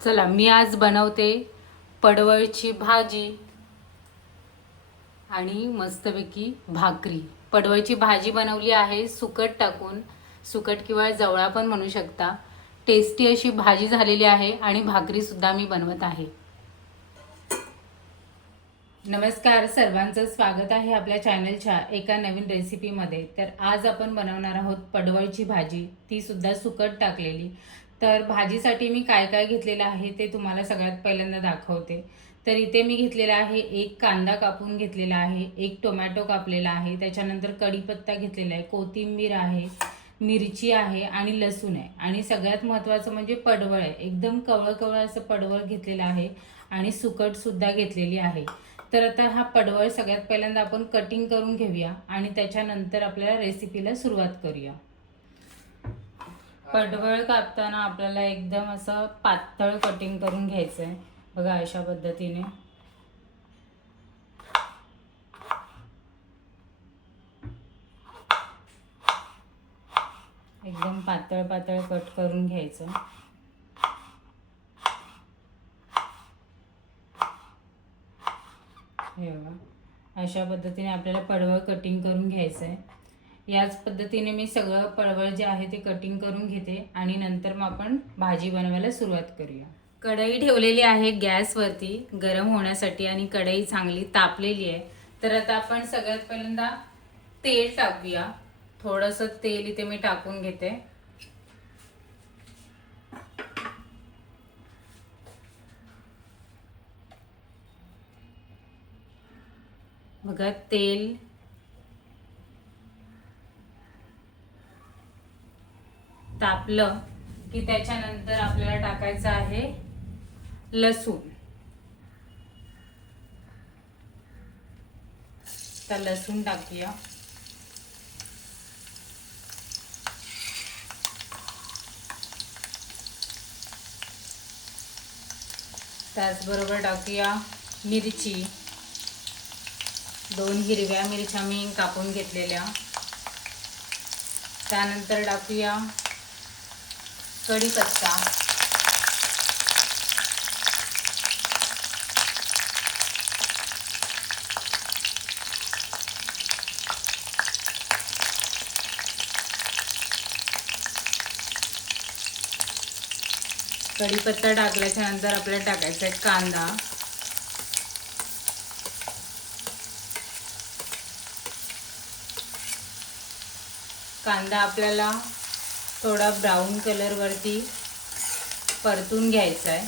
चला मी आज बनवते पडवळची भाजी आणि मस्तपैकी भाकरी। पडवळची भाजी बनवली आहे सुकट टाकून, सुकट किंवा जवळा पण म्हणू शकता। टेस्टी अशी भाजी झालेली आहे आणि भाकरी सुद्धा मी बनवत आहे। नमस्कार, सर्वांचं स्वागत आहे आपल्या चॅनलच्या एका नवीन रेसिपीमध्ये। तर आज आपण बनवणार आहोत पडवळची भाजी, ती सुद्धा सुकट टाकलेली। तर भाजीसाठी मी काय काय घेतलेलं आहे ते तुम्हाला सगळ्यात पहिल्यांदा दाखवते। तर इथे मी घेतलेला आहे, एक कांदा कापून घेतलेला आहे, एक टोमॅटो कापलेला आहे, त्याच्यानंतर कढीपत्ता घेतलेला आहे, कोथिंबीर आहे, मिरची आहे आणि लसूण आहे। आणि सगळ्यात महत्त्वाचं म्हणजे पडवळ आहे, एकदम कवळ कवळ असं पडवळ घेतलेलं आहे आणि सुकट सुद्धा घेतलेली आहे। तर आता हा पडवळ सगळ्यात पहिल्यांदा आपण कटिंग करून घेऊया आणि त्याच्यानंतर आपल्याला रेसिपीला सुरुवात करूया। पडवळ कापताना आपल्याला एकदम असं पातळ कटिंग करून घ्यायचं आहे। बघा अशा पद्धतीने एकदम पातळ पातळ कट करून घ्यायचं। हे बघा अशा पद्धतीने आपल्याला पडवळ कटिंग करून घ्यायचं आहे। याच पद्धतीने मी सगळं पडवळ जे आहे ते कटिंग करून घेते आणि नंतर मग आपण भाजी बनवायला सुरुवात करूया। कढई ठेवलेली आहे गॅसवरती गरम होण्यासाठी आणि कढई चांगली तापलेली आहे। तर आता आपण सगळ्यात पहिल्यांदा तेल टाकूया। थोडंसं तेल इथे मी टाकून घेते। बघा तेल तापलं की त्याच्यानंतर आपल्याला टाकायचं आहे लसूण। तर लसूण टाकूया। त्याचबरोबर टाकूया मिरची, 2 हिरव्या मिरच्या मी कापून घेतलेल्या। त्यानंतर टाकूया कढीपत्ता, कढीपत्ता टाकल्याच्या नंतर आपल्याला टाकायचा आहे कांदा। कांदा आपल्याला थोडा ब्राऊन कलर वरती परतून घ्यायचा आहे।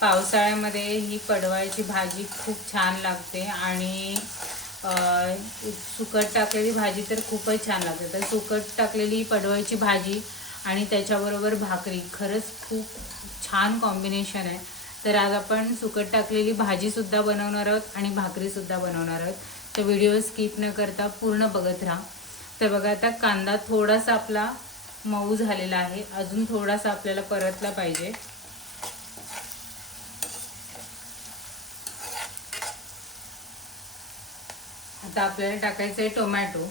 पावसाळ्यामध्ये ही पडवळची भाजी खूप छान लागते आणि सुकट टाकलेली भाजी तर खूपच छान लागते। तर सुकट टाकलेली पडवळची भाजी आणि त्याच्याबरोबर भाकरी खरंच खूप छान कॉम्बिनेशन आहे। तर आज आपण सुकट टाकलेली भाजी सुद्धा बनवणार आहोत आणि भाकरी सुद्धा बनवणार आहोत। तर व्हिडिओ स्किप न करता पूर्ण बघत राहा। तर बघा आता कांदा थोडासा आपला मऊ झालेला आहे, अजून थोडासा आपल्याला परतला पाहिजे। आता आपल्याला टाकायचं आहे टोमॅटो।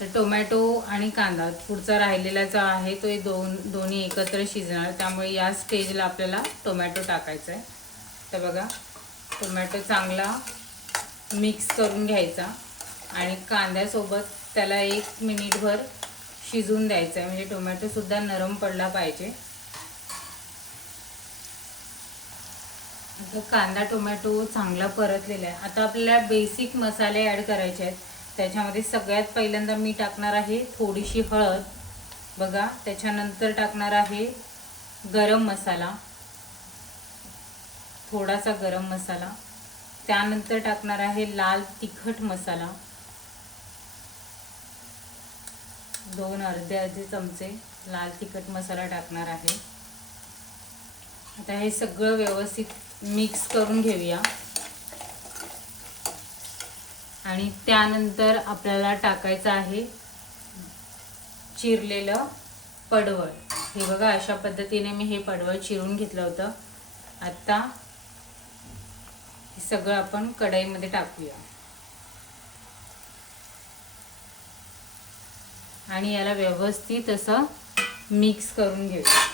तर टोमॅटो आणि कांदा पुढचा राहिलेला जो आहे तो दोन्ही एकत्र शिजणार, त्यामुळे या स्टेजला आपल्याला टोमॅटो टाकायचा आहे। तर बघा टोमॅटो चांगला मिक्स करून घ्यायचा आणि कांद्यासोबत त्याला 1 मिनिटभर शिजून द्यायचं आहे, म्हणजे टोमॅटो सुद्धा नरम पडला पाहिजे। आता कांदा टोमॅटो चांगला परतलेला आहे। आता आपल्याला बेसिक मसाले ॲड करायचे आहेत। त्याच्यामध्ये सगळ्यात पहिल्यांदा मी टाकणार आहे थोडीशी हळद, बघा त्याच्यानंतर टाकणार आहे गरम मसाला, थोडासा गरम मसाला, त्यानंतर टाकणार आहे लाल तिखट मसाला, 2 अर्धे चमचे लाल तिखट मसाला टाकणार आहे। आता हे सगळं व्यवस्थित मिक्स करून घेऊया आणि त्यानंतर आपल्याला टाकायचं आहे चिरलेलं पडवळ। हे बघा अशा पद्धतीने मी हे पडवळ चिरून घेतलं होतं। आता हे सगळं आपण कढईमध्ये टाकूया। आणि याला व्यवस्थित असं मिक्स करून घेऊया.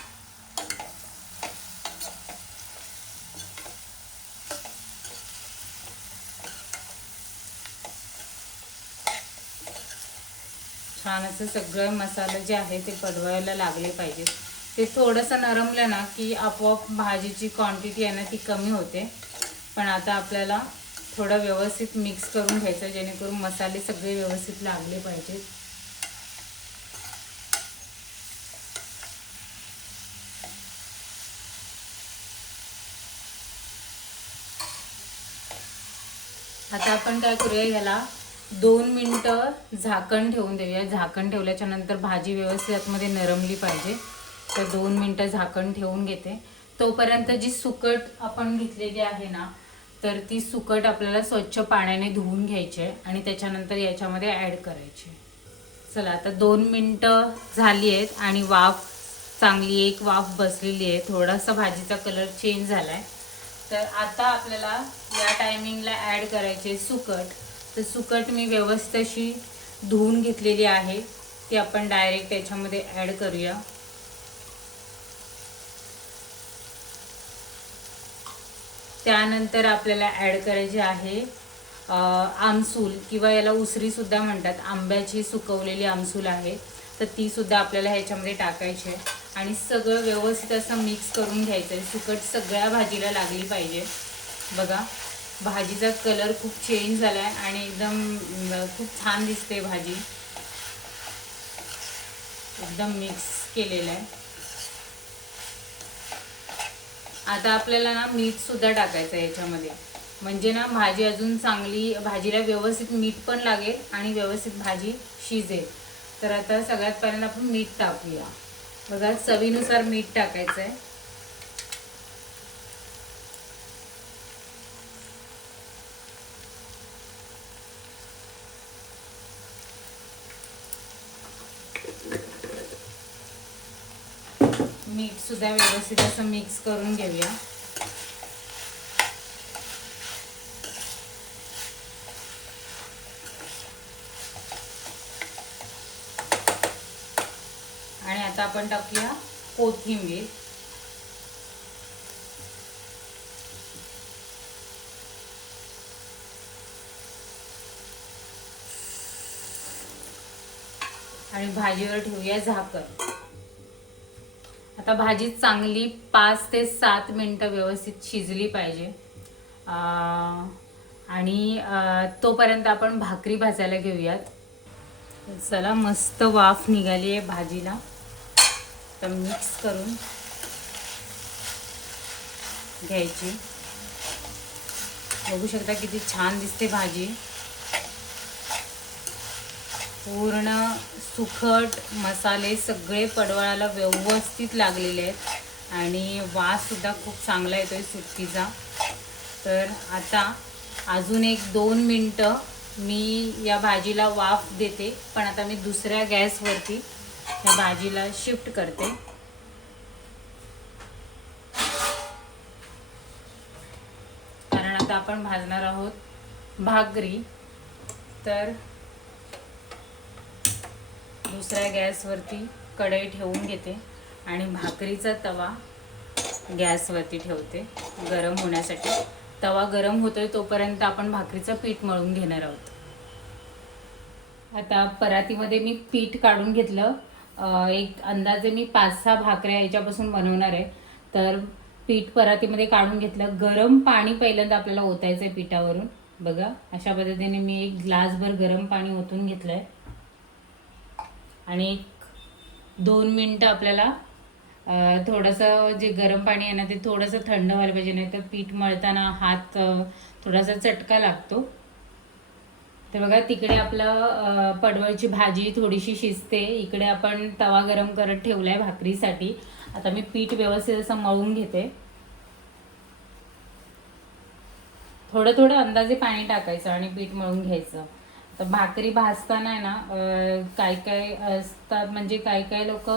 छान असं सगळं मसाले जे आहे ते पडवायला लागले पाहिजेत. ते थोडंसं नरमलं ना की आपोआप भाजीची क्वांटिटी आहे ना ती कमी होते. पण आता आपल्याला थोडं व्यवस्थित मिक्स करून घ्यायचं जेणेकरून मसाले सगळे व्यवस्थित लागले पाहिजेत. आता आपण काय करूया, ह्याला 2 मिनिटं झाकण ठेवून देऊया. झाकण ठेवल्याच्या नंतर भाजी व्यवस्थित आतमध्ये नरमली पाहिजे. तर 2 मिनिटं झाकण ठेवून घेते. तोपर्यंत जी सुकट आपण घेतलेली आहे ना, तर ती सुकट आपल्याला स्वच्छ पाण्याने धुवून घ्यायची आहे आणि त्याच्यानंतर याच्यामध्ये ॲड करायची. चला आता 2 मिनिटं झाली आहेत आणि वाफ चांगली एक वाफ बसलेली आहे. थोडासा भाजीचा कलर चेंज झाला आहे. तर आता आपल्याला या टायमिंगला ॲड करायचे सुकट. तर सुकट मी व्यवस्थित अशी धुवून घेतलेली आहे, ती आपण डायरेक्ट त्याच्यामध्ये ॲड करूया. त्यानंतर आपल्याला ॲड करायचे आहे आमसूल किंवा याला उसरीसुद्धा म्हणतात. आंब्याची सुकवलेली आमसूल आहे, तर तीसुद्धा आपल्याला ह्याच्यामध्ये टाकायची आहे आणि सगळं व्यवस्थित असं मिक्स करून घ्यायचं आहे. सुकट सगळ्या भाजीला लागली पाहिजे. बघा भाजीचा कलर खूप चेंज झाला आहे आणि एकदम खूप छान दिसते भाजी. एकदम मिक्स केलेलं आहे. आता आपल्याला ना मीठसुद्धा टाकायचं आहे याच्यामध्ये, म्हणजे ना भाजी अजून चांगली, भाजीला व्यवस्थित मीठ पण लागेल आणि व्यवस्थित भाजी शिजेल. तर आता सगळ्यात पहिल्यांदा आपण मीठ टाकूया. बघा चवीनुसार मीठ टाकायचं आहे. मीठसुद्धा व्यवस्थित असं मिक्स करून घेऊया. आणि आता आपण टाकूया कोथिंबीर. आणि भाजीवर ठेवूया झाकण. आता भाजी चांगली 5 ते 7 मिनिटं व्यवस्थित शिजली पाहिजे. आणि तोपर्यंत आपण भाकरी भाजायला घेऊयात. चला मस्त वाफ निघाली आहे भाजीला. तर मिक्स करून घ्यायची. बघू शकता किती छान दिसते भाजी. पूर्ण सुखट मसाले सगळे पडवळाला व्यवस्थित लागलेले आहेत आणि वाससुद्धा खूप चांगला येतोय सुट्टीचा. तर आता अजून 1-2 मिनटं मी या भाजीला वाफ देते, पण आता मी दुसऱ्या गॅसवरती या भाजीला शिफ्ट करते. कारण आता आपण भाजणार आहोत भाकरी. तर दुसऱ्या गॅसवरती कढई ठेवून घेते आणि भाकरीचा तवा गॅसवरती ठेवते गरम होण्यासाठी. तवा गरम होतोय तोपर्यंत आपण भाकरीचं पीठ मळून घेणार आहोत. आता परातीमध्ये मी पीठ काढून घेतलं. एक अंदाजे मी 5-6 भाकऱ्या याच्यापासून बनवणार आहे. तर पीठ परातीमध्ये काढून घेतलं. गरम पाणी पहिल्यांदा आपल्याला ओतायचं आहे पिठावरून. बघा अशा पद्धतीने मी 1 ग्लासभर गरम पाणी ओतून घेतलं आहे आणि 2 मिनटं आपल्याला थोडंसं जे गरम पाणी आहे ना ते थोडंसं थंड व्हायला पाहिजे, नाही तर पीठ मळताना हात थोडासा चटका लागतो. तर बघा तिकडे आपलं पडवळची भाजी थोडीशी शिजते, इकडे आपण तवा गरम करत ठेवलाय भाकरीसाठी. आता मी पीठ व्यवस्थित असं मळून घेते. थोडं थोडं अंदाजे पाणी टाकायचं आणि पीठ मळून घ्यायचं. तर भाकरी भाजताना आहे ना काय काय असतात, म्हणजे काय काय लोक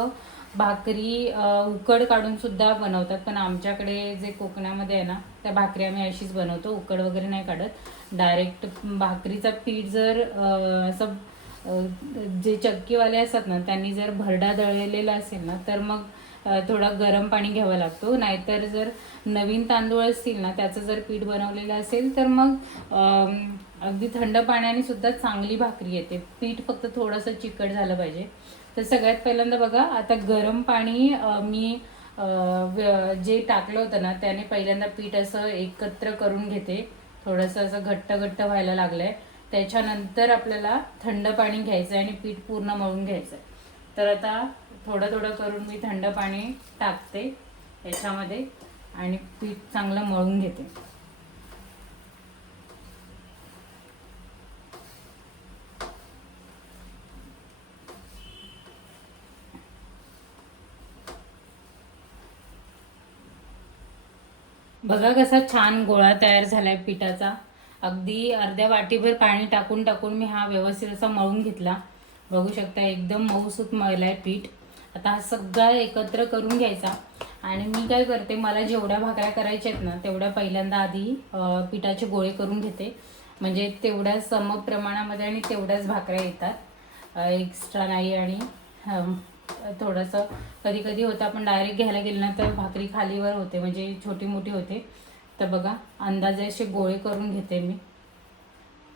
भाकरी उकड काढून सुद्धा बनवतात, पण आमच्याकडे जे कोकणामध्ये आहे ना त्या भाकरी आम्ही अशीच बनवतो, उकड वगैरे नाही काढत. डायरेक्ट भाकरीचा पीठ जर असं जे चक्कीवाले असतात ना त्यांनी जर भरडा दळलेला असेल ना तर मग थोडा गरम पाणी घ्यावा लागतो. नाहीतर जर नवीन तांदूळ असतील ना त्याचं जर पीठ बनवलेलं असेल तर मग अगदी थंड पाण्याने सुद्धा चांगली भाकरी येते. पीठ फक्त थोडंसं चिकट झालं पाहिजे. तर सगळ्यात पहिल्यांदा बघा, आता गरम पाणी मी जे टाकलं होतं ना त्याने पहिल्यांदा पीठ असं एकत्र करून घेते. थोडंसं असं घट्ट घट्ट व्हायला लागलंय. त्याच्यानंतर आपल्याला थंड पाणी घ्यायचं आणि पीठ पूर्ण मळून घ्यायचं. तर आता थोडं थोडं करून मी थंड पाणी टाकते याच्यामध्ये आणि पीठ चांगलं मळून घेते. बघा कसा छान गोळा तयार झालाय पिठाचा. अगदी अर्ध्या वाटीभर पाणी टाकून टाकून मी हा व्यवस्थित असा मळून घेतला. बघू शकता एकदम मऊसूत मळलाय पीठ. आता हा सगळा एकत्र करून घ्यायचा. आणि मी काय करते, मला जेवढ्या भाकऱ्या करायच्या आहेत ना तेवढ्या पहिल्यांदा आधी पिठाचे गोळे करून घेते. म्हणजे तेवढ्याच समप्रमाणामध्ये आणि तेवढ्याच भाकऱ्या येतात, एक्स्ट्रा नाही. आणि थोडंसं कधी कधी होतं आपण डायरेक्ट घ्यायला गेलं ना तर भाकरी खालीवर होते, म्हणजे छोटी मोठी होते. तर बघा अंदाजे असे गोळे करून घेते मी.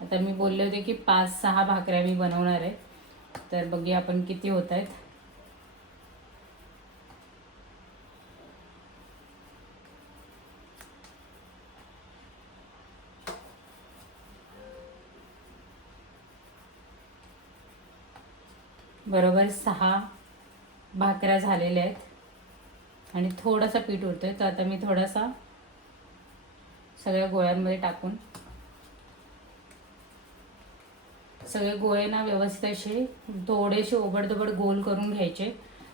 आता मी बोलले होते की 5-6 भाकऱ्या मी बनवणार आहे. तर बघूया आपण किती होत आहेत. बरोबर 6 भाकऱ्या झालेल्या आहेत आणि थोडासा पीठ उरतोय. तर आता मी थोडासा सगळ्या गोळ्यांमध्ये टाकून सगळे गोळे ना व्यवस्थित असे थोडेसे ओबडधोबड गोल करून घ्यायचे.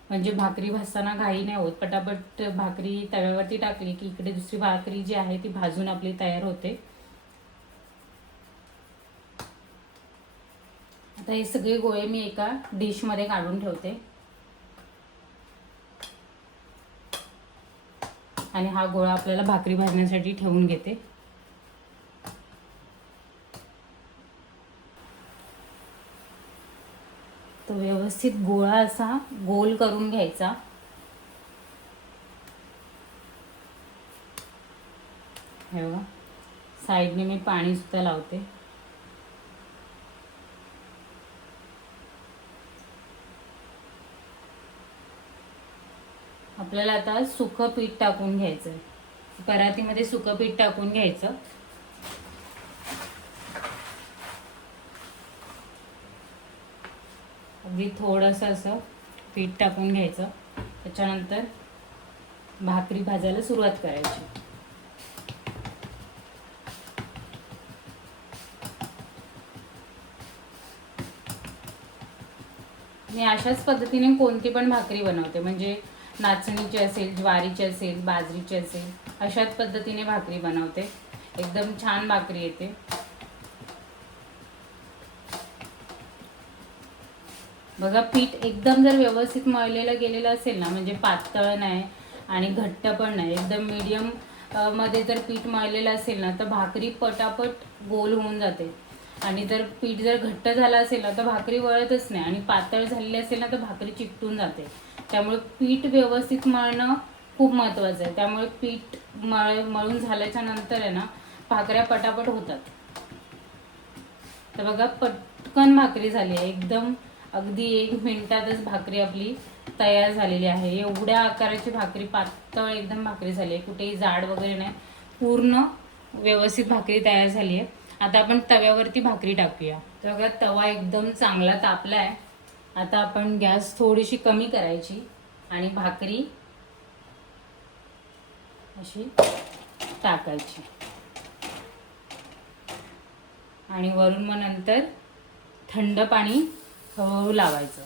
म्हणजे भाकरी भाजताना घाई नाही होत. पटापट भाकरी तव्यावरती टाकली की इकडे दुसरी भाकरी जी आहे ती भाजून आपली तयार होते. आता हे सगळे गोळे मी एका डिशमध्ये काढून ठेवते आणि हा गोळा आपल्याला भाकरी भाजण्यासाठी ठेवून घेते. तो व्यवस्थित गोळा असा गोल करून घ्यायचा. हे बघा साईडने मी पाणी सुद्धा लावते. आपल्याला आता सुकं पीठ टाकून घ्यायचं. परातीमध्ये सुकं पीठ टाकून घ्यायचं. अगदी थोडंसं असं पीठ टाकून घ्यायचं. त्याच्यानंतर भाकरी भाजायला सुरुवात करायची. मी अशाच पद्धतीने कोणती पण भाकरी बनवते. म्हणजे नाचणीची असेल, ज्वारीची असेल, बाजरीची असेल, अशाच पद्धतीने भाकरी बनवते. एकदम छान भाकरी येते. बघा पीठ एकदम जर व्यवस्थित मळलेलं गेलेलं असेल ना, म्हणजे पातळ नाही आणि घट्ट पण नाही, एकदम मीडियम मध्ये जर पीठ मळलेलं असेल ना तर भाकरी पटापट गोल होऊन जाते. आणि जर पीठ जर घट्ट झालं असेल ना तर भाकरी वळतच नाही. आणि पातळ झालेली असेल ना तर भाकरी चिकटून जाते. त्यामुळे पीठ व्यवस्थित मळणं खूप महत्त्वाचं आहे. त्यामुळे पीठ मळून झाल्याच्या नंतर आहे ना भाकऱ्या पटापट होतात. तर बघा पटकन भाकरी झाली आहे. एकदम अगदी 1 मिनिटातच भाकरी आपली तयार झालेली आहे. एवढ्या आकाराची भाकरी, पातळ एकदम भाकरी झाली आहे, कुठेही जाड वगैरे नाही, पूर्ण व्यवस्थित भाकरी तयार झाली आहे. आता आपण तव्यावरती भाकरी टाकूया. तर बघा तवा एकदम चांगला तापला आहे. आता आपण गॅस थोडीशी कमी करायची आणि भाकरी अशी टाकायची आणि वरून मग नंतर थंड पाणी हळूहळू लावायचं.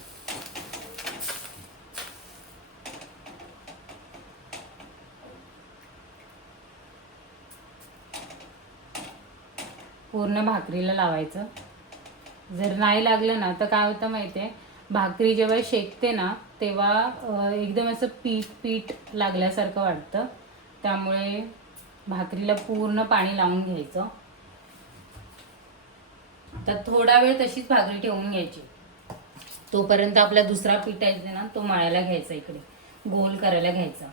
पूर्ण भाकरीला लावायचं. जर नाही लागलं ना तर काय होतं माहिती आहे, भाकरी जेव्हा शेकते ना तेव्हा एकदम असं पीठ पीठ लागल्यासारखं वाटतं. त्यामुळे भाकरीला पूर्ण पाणी लावून घ्यायचं. तर थोडा वेळ तशीच भाकरी ठेवून घ्यायची. तोपर्यंत आपला दुसरा पीठ आहे ना तो मळायला घ्यायचा, इकडे गोल करायला घ्यायचा.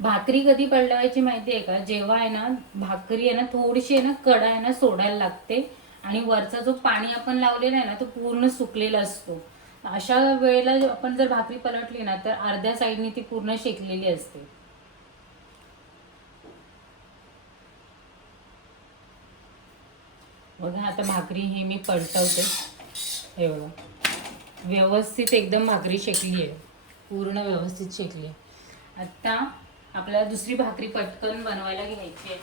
भाकरी कधी पलटवायची माहिती आहे का? जेव्हा आहे ना भाकरी आहे ना थोडीशी आहे ना कडा आहे ना सोडायला लागते आणि वरचा जो पाणी आपण लावलेला आहे ना तो पूर्ण सुकलेला असतो. अशा वेळेला आपण जर भाकरी पलटली ना तर अर्ध्या साईडनी ती पूर्ण शेकलेली असते. बघा आता भाकरी हे मी पलटवते. हे बघा व्यवस्थित एकदम भाकरी शेकली आहे, पूर्ण व्यवस्थित शेकली आहे. आता आपल्याला दुसरी भाकरी पटकन बनवायला घ्यायची आहे.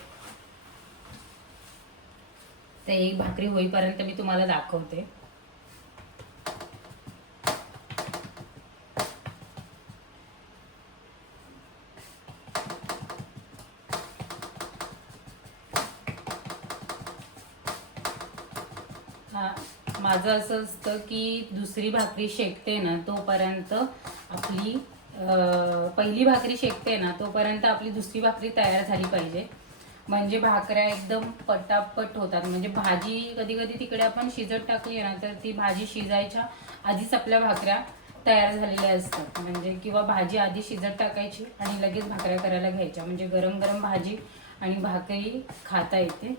तर एक भाकरी होईपर्यंत मी तुम्हाला दाखवते. माझं असं असतं की दुसरी भाकरी शेकते ना तोपर्यंत आपली पहिली भाकरी शेकते ना तोपर्यंत आपली दुसरी भाकरी तयार झाली पाहिजे. म्हणजे भाकऱ्या एकदम पटापट होतात. म्हणजे भाजी कधी कधी तिकडे आपण शिजत टाकली ना तर ती भाजी शिजायच्या आधीच आपल्या भाकऱ्या तयार झालेल्या असतात. म्हणजे किंवा भाजी आधी शिजत टाकायची आणि लगेच भाकऱ्या करायला घ्यायच्या, म्हणजे गरम गरम भाजी आणि भाकरी खाता येते.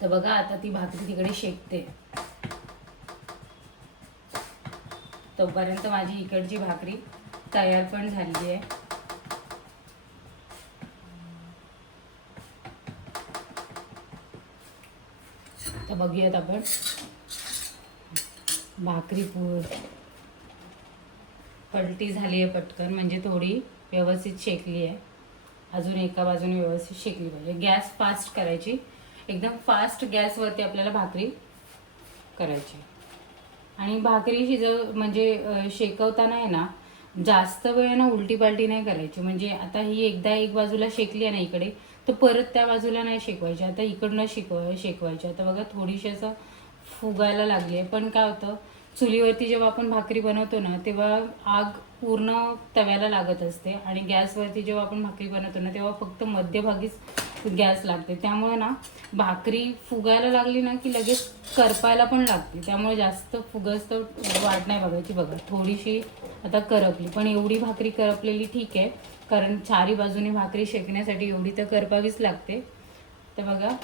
तर बघा आता ती भाकरी तिकडे शेकते, तोपर्यंत माझी इकडची भाकरी तयार पण झाली आहे. तर बघूयात आपण भाकरी पलटी झाली आहे पटकन, म्हणजे थोडी व्यवस्थित शेकली आहे. अजून एका बाजूने व्यवस्थित शेकली पाहिजे. गॅस फास्ट करायची, एकदम फास्ट गॅसवरती आपल्याला भाकरी करायची. आणि भाकरी म्हणजे शेकवताना आहे ना जास्त वेळ ना उलटी पालटी नाही करायची. म्हणजे आता ही एकदा एक बाजूला शेकली आहे ना इकडे, तर परत त्या बाजूला नाही शेकवायची. आता इकडनं शेकवायची. आता बघा थोडीशी असं फुगायला लागली आहे. पण काय होतं, चुलीवरती जेव्हा आपण भाकरी बनवतो ना तेव्हा आग पूर्ण तव्याला लागत असते आणि गॅसवरती जेव्हा आपण भाकरी बनवतो ना तेव्हा फक्त मध्यभागीच गॅस लागते. त्यामुळे ना भाकरी फुगायला लागली ना की लगेच करपायला पण लागते. त्यामुळे जास्त फुगस्त वाट नाही बघायची. बघा थोडीशी आता करपली, पण एवढी भाकरी करपलेली ठीक आहे, कारण चारी बाजूने भाकरी शेकण्यासाठी एवढी तर करपावीच लागते. तर बघा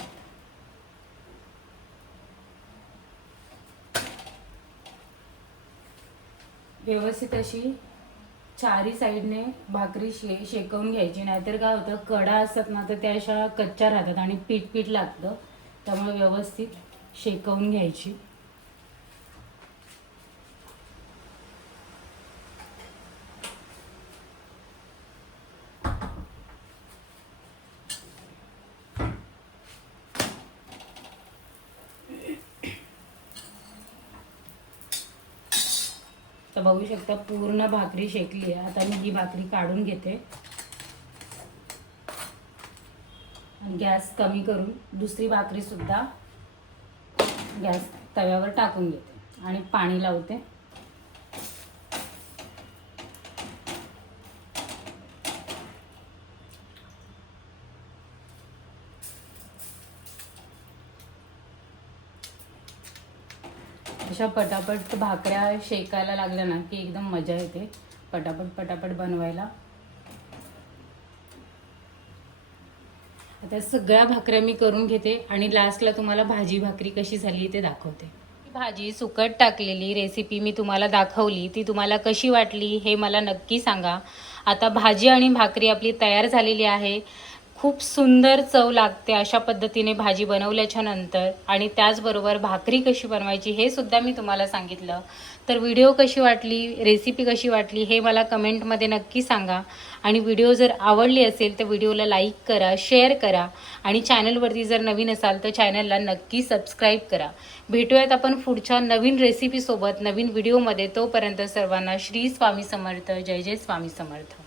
व्यवस्थित अशी चारी साईडने भाकरी शेकवून घ्यायची. नाहीतर काय होतं, कडा असतात ना तर त्या अशा कच्च्या राहतात आणि पीठ पीठ लागतं. त्यामुळे व्यवस्थित शेकवून घ्यायची. तर बघू शकता पूर्ण भाकरी शेकली आहे. आता मी ही भाकरी काढून घेते. गॅस कमी करून दुसरी भाकरी सुद्धा गॅस तव्यावर टाकून घेते आणि पाणी लावते. अशा पटापट भाकऱ्या शेकायला लागल्या ना की एकदम मजा येते पटापट बनवायला. आता सगळ्या भाकऱ्या मी करून घेते आणि लास्टला तुम्हाला भाजी भाकरी कशी झाली ते दाखवते. भाजी सुकट टाकलेली रेसिपी मी तुम्हाला दाखवली, ती तुम्हाला कशी वाटली हे मला नक्की सांगा. आता भाजी आणि भाकरी आपली तयार झालेली आहे. खूप सुंदर चव लागते अशा पद्धतीने भाजी बनवल्याच्या नंतर. आणि त्याचबरोबर भाकरी कशी बनवायची हे सुद्धा मी तुम्हाला सांगितलं. तर व्हिडिओ कशी वाटली, रेसिपी कशी वाटली हे मला कमेंटमध्ये नक्की सांगा. आणि व्हिडिओ जर आवडली असेल तर व्हिडिओला लाईक करा, शेअर करा आणि चॅनलवरती जर नवीन असाल तर चॅनलला नक्की सबस्क्राईब करा. भेटूयात आपण पुढच्या नवीन रेसिपीसोबत नवीन व्हिडिओमध्ये. तोपर्यंत सर्वांना श्री स्वामी समर्थ. जय जय स्वामी समर्थ.